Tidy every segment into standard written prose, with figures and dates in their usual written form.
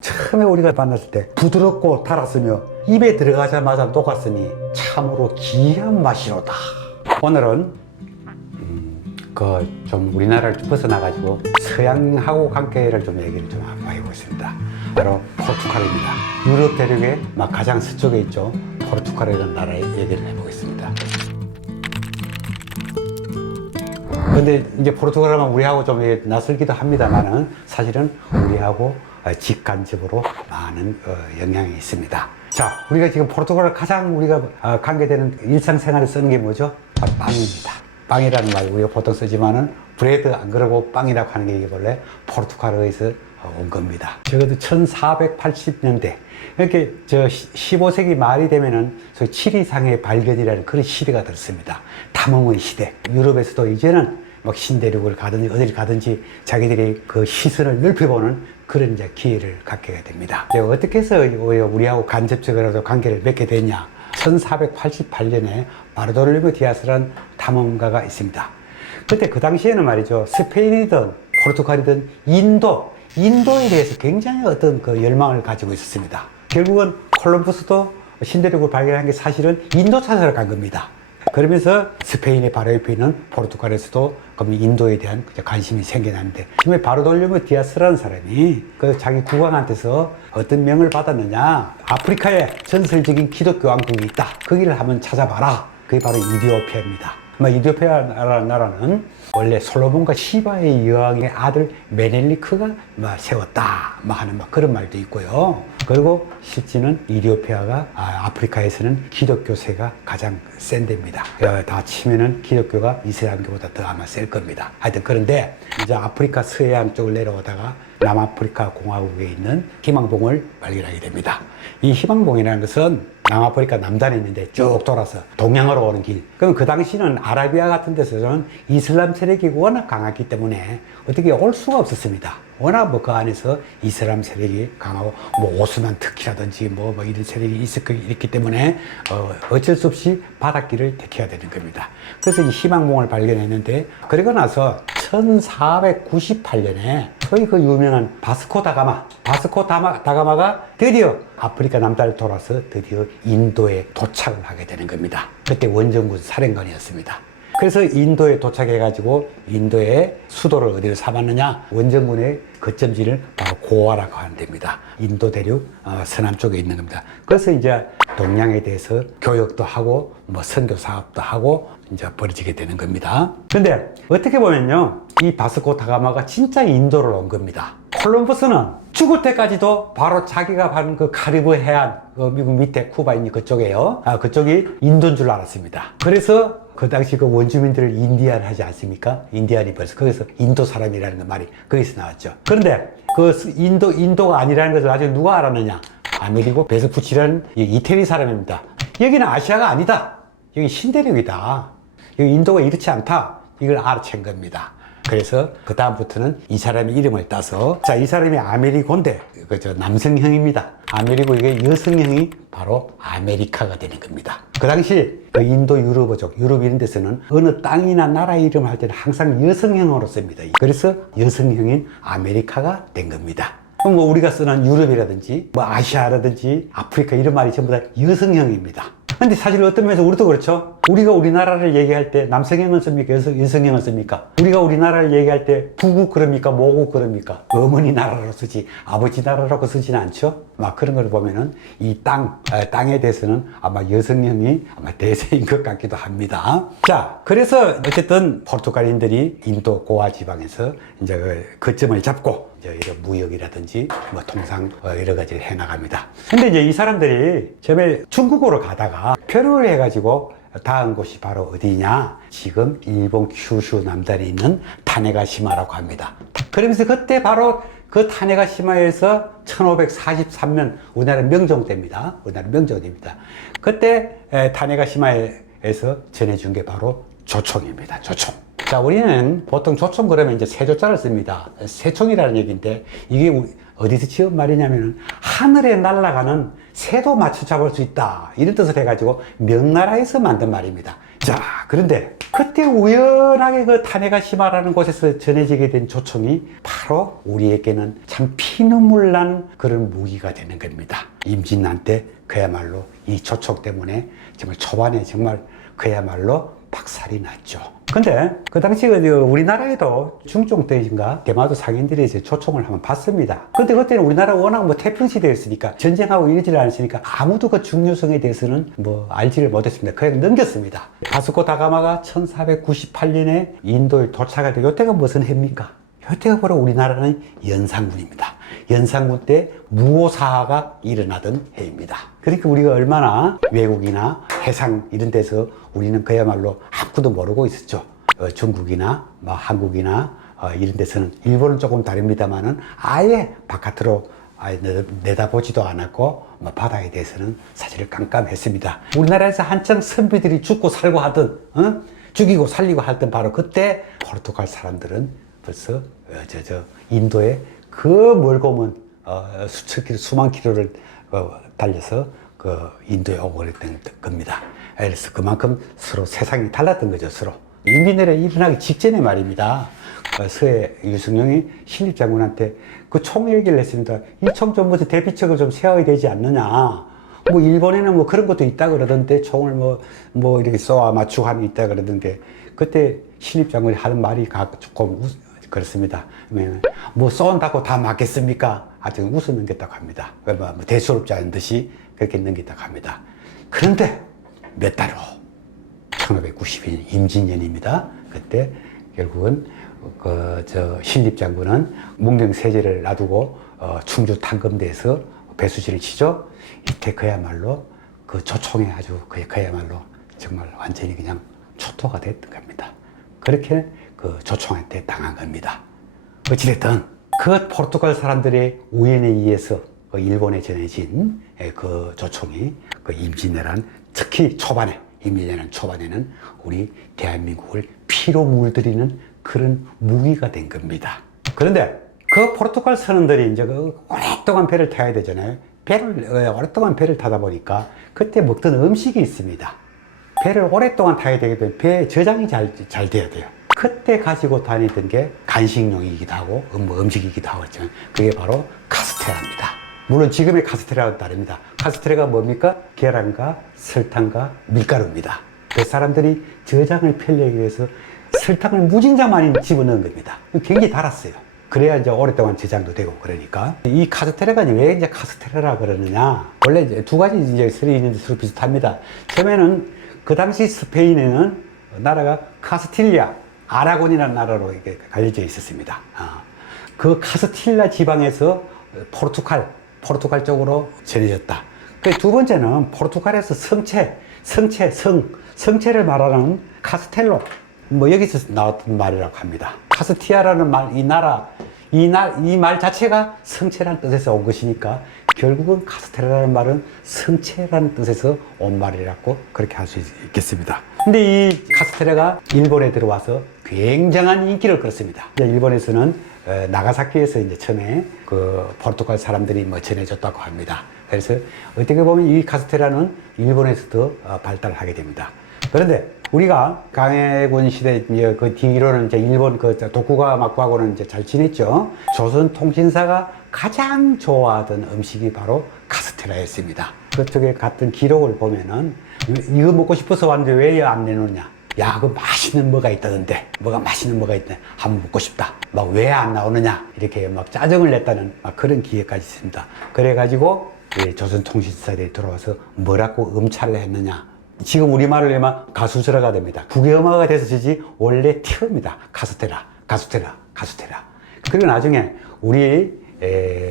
처음에 우리가 만났을 때 부드럽고 달았으며 입에 들어가자마자 녹았으니 참으로 귀한 맛이로다. 오늘은 좀 우리나라를 벗어나가지고 서양하고 관계를 좀 얘기를 좀 한번 해보겠습니다. 바로 포르투갈입니다. 유럽 대륙의 가장 서쪽에 있죠. 포르투갈이라는 나라의 얘기를 해보겠습니다. 근데 이제 포르투갈 하면 우리하고 좀 낯설기도 합니다만은 사실은 우리하고 직간접으로 많은 영향이 있습니다. 자, 우리가 지금 포르투갈을 가장 우리가 관계되는 일상생활에 쓰는 게 뭐죠? 바로 빵입니다. 빵이라는 말 우리가 보통 쓰지만은 브레드 안 그러고 빵이라고 하는 게 이게 원래 포르투갈어에서 온 겁니다. 적어도 1480년대 이렇게 15세기 말이 되면은 소위 칠이상의 발견이라는 그런 시대가 들었습니다. 탐험의 시대. 유럽에서도 이제는 막 신대륙을 가든지 어딜 가든지 자기들이 그 시선을 넓혀보는 그런 이제 기회를 갖게 됩니다. 어떻게 해서 우리하고 간접적으로도 관계를 맺게 됐냐? 1488년에 바르톨메 디아스라는 탐험가가 있습니다. 그때 그 당시에는 말이죠, 스페인이든 포르투갈이든 인도에 대해서 굉장히 어떤 그 열망을 가지고 있었습니다. 결국은 콜럼버스도 신대륙을 발견한 게 사실은 인도 찾아러 간 겁니다. 그러면서 스페인의 바로 옆에 있는 포르투갈에서도 인도에 대한 관심이 생겨났는데, 처음에 바르톨메 디아스라는 사람이 자기 국왕한테서 어떤 명을 받았느냐, 아프리카에 전설적인 기독교 왕국이 있다, 거기를 한번 찾아봐라. 그게 바로 이디오피아입니다. 이디오피아라는 나라는 원래 솔로몬과 시바의 여왕의 아들 메넬리크가 세웠다 하는 그런 말도 있고요. 그리고 실제는 이디오피아가 아프리카에서는 기독교세가 가장 센 데입니다. 다 치면은 기독교가 이슬람교보다 더 아마 셀 겁니다. 하여튼 그런데 이제 아프리카 서해안 쪽을 내려오다가 남아프리카 공화국에 있는 희망봉을 발견하게 됩니다. 이 희망봉이라는 것은 남아프리카 남단에 있는데 쭉 돌아서 동양으로 오는 길. 그럼 그 당시는 아라비아 같은 데서는 이슬람 세력이 워낙 강했기 때문에 어떻게 올 수가 없었습니다. 워낙 그 안에서 이슬람 세력이 강하고 오스만 특히라든지 이런 세력이 있기 때문에 어쩔 수 없이 바닷길을 택해야 되는 겁니다. 그래서 이 희망봉을 발견했는데, 그러고 나서 1498년에 소위 그 유명한 바스코 다가마가 드디어 아프리카 남단을 돌아서 드디어 인도에 도착을 하게 되는 겁니다. 그때 원정군 사령관이었습니다. 그래서 인도에 도착해가지고 인도의 수도를 어디를 삼았느냐, 원정군의 거점지를 바로 고아라고 하는 데입니다. 인도 대륙 서남 쪽에 있는 겁니다. 그래서 이제 동양에 대해서 교육도 하고 선교 사업도 하고 이제 벌어지게 되는 겁니다. 근데 어떻게 보면요, 이 바스코 다가마가 진짜 인도를 온 겁니다. 콜럼버스는 죽을 때까지도 바로 자기가 가는 그 카리브 해안, 미국 밑에 쿠바 있는 그쪽에요. 그쪽이 인도인 줄 알았습니다. 그래서 그 당시 그 원주민들을 인디안 하지 않습니까? 인디안이 벌써 거기서 인도 사람이라는 말이 거기서 나왔죠. 그런데 그 인도가 아니라는 것을 나중에 누가 알았느냐? 아메리고 베스푸치라는 이태리 사람입니다. 여기는 아시아가 아니다. 여기 신대륙이다. 여기 인도가 이렇지 않다. 이걸 알아챈 겁니다. 그래서 그 다음부터는 이 사람의 이름을 따서, 이 사람이 아메리고인데 남성형입니다. 아메리고 이게 여성형이 바로 아메리카가 되는 겁니다. 그 당시 인도 유럽어족, 유럽 이런 데서는 어느 땅이나 나라 이름을 할 때는 항상 여성형으로 씁니다. 그래서 여성형인 아메리카가 된 겁니다. 그럼 우리가 쓰는 유럽이라든지 아시아라든지 아프리카 이런 말이 전부 다 여성형입니다. 근데 사실 어떤 면에서 우리도 그렇죠. 우리가 우리나라를 얘기할 때 남성형을 씁니까? 여성형을 씁니까? 우리가 우리나라를 얘기할 때 부국 그럽니까? 모국 그럽니까? 어머니 나라로 쓰지 아버지 나라라고 쓰지는 않죠. 그런 걸 보면은 이 땅에 대해서는 아마 여성형이 아마 대세인 것 같기도 합니다. 자, 그래서 어쨌든 포르투갈인들이 인도 고아 지방에서 이제 거점을 잡고 이런 무역이라든지 통상 여러 가지를 해나갑니다. 근데 이제 이 사람들이 처음에 중국으로 가다가 표류를 해가지고 닿은 곳이 바로 어디냐? 지금 일본 큐슈 남단에 있는 타네가시마라고 합니다. 그러면서 그때 바로 그 타네가시마에서 1543년 우리나라 명종 때입니다. 그때 타네가시마에서 전해준 게 바로 조총입니다. 조총. 자, 우리는 보통 조총 그러면 이제 세조자를 씁니다. 세총이라는 얘기인데, 이게 어디서 지은 말이냐면은 하늘에 날아가는 새도 맞춰 잡을 수 있다, 이런 뜻을 해가지고 명나라에서 만든 말입니다. 자, 그런데 그때 우연하게 그 탄해가 심하라는 곳에서 전해지게 된 조총이 바로 우리에게는 참 피눈물 난 그런 무기가 되는 겁니다. 임진왜란 때 그야말로 이 조총 때문에 정말 초반에 정말 그야말로 박살이 났죠. 근데 그 당시 우리나라에도 중종 때인가 대마도 상인들이 이제 조총을 한번 봤습니다. 근데 그때는 우리나라 워낙 뭐 태평시대였으니까 전쟁하고 이러지를 않았으니까 아무도 그 중요성에 대해서는 뭐 알지를 못했습니다. 그냥 넘겼습니다. 바스코 다가마가 1498년에 인도에 도착할 때 이때가 무슨 해입니까? 이때가 바로 우리나라는 연산군입니다. 연산군 때 무오사화가 일어나던 해입니다. 그러니까 우리가 얼마나 외국이나 해상 이런 데서 우리는 그야말로 아무도 모르고 있었죠. 중국이나 뭐 한국이나 이런 데서는 일본은 조금 다릅니다만은 아예 바깥으로 아예 내다보지도 않았고 뭐 바다에 대해서는 사실 깜깜했습니다. 우리나라에서 한창 선비들이 죽고 살고 하던 죽이고 살리고 하던 바로 그때 포르투갈 사람들은 벌써 인도에 그 멀고 먼 수천 킬로 수만 킬로를 달려서 그 인도에 오고 그랬던 겁니다. 그래서 그만큼 서로 세상이 달랐던 거죠. 서로 임진왜란이 일어나기 직전에 말입니다. 서해 유승룡이 신립 장군한테 그 총 얘기를 했습니다. 이 총 전부터 대비책을 좀 세워야 되지 않느냐. 뭐 일본에는 뭐 그런 것도 있다 그러던데 총을 뭐 이렇게 쏘아 맞추고 하는 있다 그러던데 그때 신립 장군이 하는 말이 조금 그렇습니다. 뭐 쏜다고 다 맞겠습니까? 하여튼 웃어 넘겼다고 합니다. 뭐 대수롭지 않은 듯이 그렇게 넘겼다고 합니다. 그런데 몇 달 후 1592년 임진년입니다. 그때 결국은 신립 장군은 문경세제를 놔두고 충주 탕검대에서 배수진을 치죠. 이때 그야말로 그 조총에 아주 그야말로 정말 완전히 그냥 초토가 됐던 겁니다. 그렇게 그 조총한테 당한 겁니다. 어찌됐든 그 포르투갈 사람들의 우연에 의해서 그 일본에 전해진 그 조총이 그 임진왜란 특히 초반에 임진왜란 초반에는 우리 대한민국을 피로 물들이는 그런 무기가 된 겁니다. 그런데 그 포르투갈 선원들이 이제 그 오랫동안 배를 타야 되잖아요. 오랫동안 배를 타다 보니까 그때 먹던 음식이 있습니다. 배를 오랫동안 타야 되기 때문에 배 저장이 잘 돼야 돼요. 그때 가지고 다니던 게 간식용이기도 하고 음식이기도 하고 했지만 그게 바로 카스테라입니다. 물론 지금의 카스테라와는 다릅니다. 카스테라가 뭡니까? 계란과 설탕과 밀가루입니다. 그 사람들이 저장을 편리하기 위해서 설탕을 무진장 많이 집어넣은 겁니다. 굉장히 달았어요. 그래야 이제 오랫동안 저장도 되고 그러니까. 이 카스테라가 왜 이제 카스테라라 그러느냐. 원래 이제 두 가지 이제 설이 있는데 서로 비슷합니다. 처음에는 그 당시 스페인에는 나라가 카스틸리아, 아라곤이라는 나라로 이렇게 갈려져 있었습니다. 그 카스틸라 지방에서 포르투갈 쪽으로 전해졌다. 그 두 번째는 포르투갈에서 성체를 말하는 카스텔로, 뭐 여기서 나왔던 말이라고 합니다. 카스티아라는 말, 이 말 자체가 성체라는 뜻에서 온 것이니까 결국은 카스테라라는 말은 성체라는 뜻에서 온 말이라고 그렇게 할 수 있겠습니다. 근데 이 카스테라가 일본에 들어와서 굉장한 인기를 끌었습니다. 일본에서는 나가사키에서 이제 처음에 그 포르투갈 사람들이 뭐 전해줬다고 합니다. 그래서 어떻게 보면 이 카스테라는 일본에서도 발달하게 됩니다. 그런데 우리가 강해군 시대 그 뒤로는 이제 일본 그 도쿠가와 막부하고는 이제 잘 지냈죠. 조선통신사가 가장 좋아하던 음식이 바로 카스테라였습니다. 그쪽에 갔던 기록을 보면은 이거 먹고 싶어서 왔는데 왜 안 내놓냐? 야, 그 맛있는 뭐가 있다던데. 맛있는 뭐가 있다. 한번 먹고 싶다. 막 왜 안 나오느냐? 이렇게 막 짜증을 냈다는 막 그런 기회까지 있습니다. 그래가지고 조선통신사에 들어와서 뭐라고 음찰을 했느냐? 지금 우리말을 내면 가수스라가 됩니다. 국외음악가 돼서 지지 원래 티어입니다. 카스테라. 그리고 나중에 우리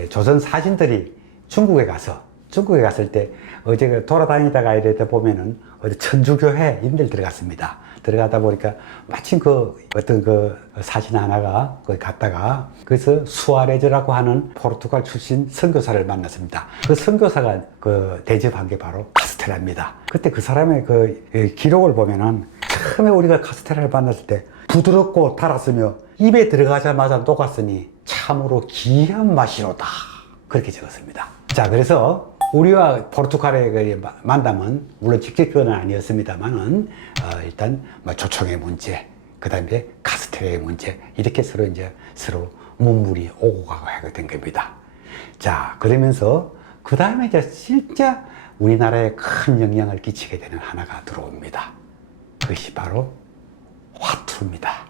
조선 사신들이 중국에 갔을 때 어제 돌아다니다가 이러다 보면은 어디 천주교회 이런 데 들어갔습니다. 들어가다 보니까 마침 어떤 사신 하나가 거기 갔다가 그래서 수아레즈라고 하는 포르투갈 출신 선교사를 만났습니다. 그 선교사가 대접한 게 바로 카스테라입니다. 그때 그 사람의 기록을 보면은 처음에 우리가 카스테라를 만났을 때 부드럽고 달았으며 입에 들어가자마자 녹았으니 참으로 귀한 맛이로다. 그렇게 적었습니다. 자, 그래서 우리와 포르투갈의 그 만남은 물론 직접적은 아니었습니다만은 일단 뭐 조총의 문제, 그 다음에 카스텔의 문제 이렇게 서로 문물이 오고 가고 하게 된 겁니다. 자, 그러면서 그 다음에 이제 진짜 우리나라에 큰 영향을 끼치게 되는 하나가 들어옵니다. 그것이 바로 화투입니다.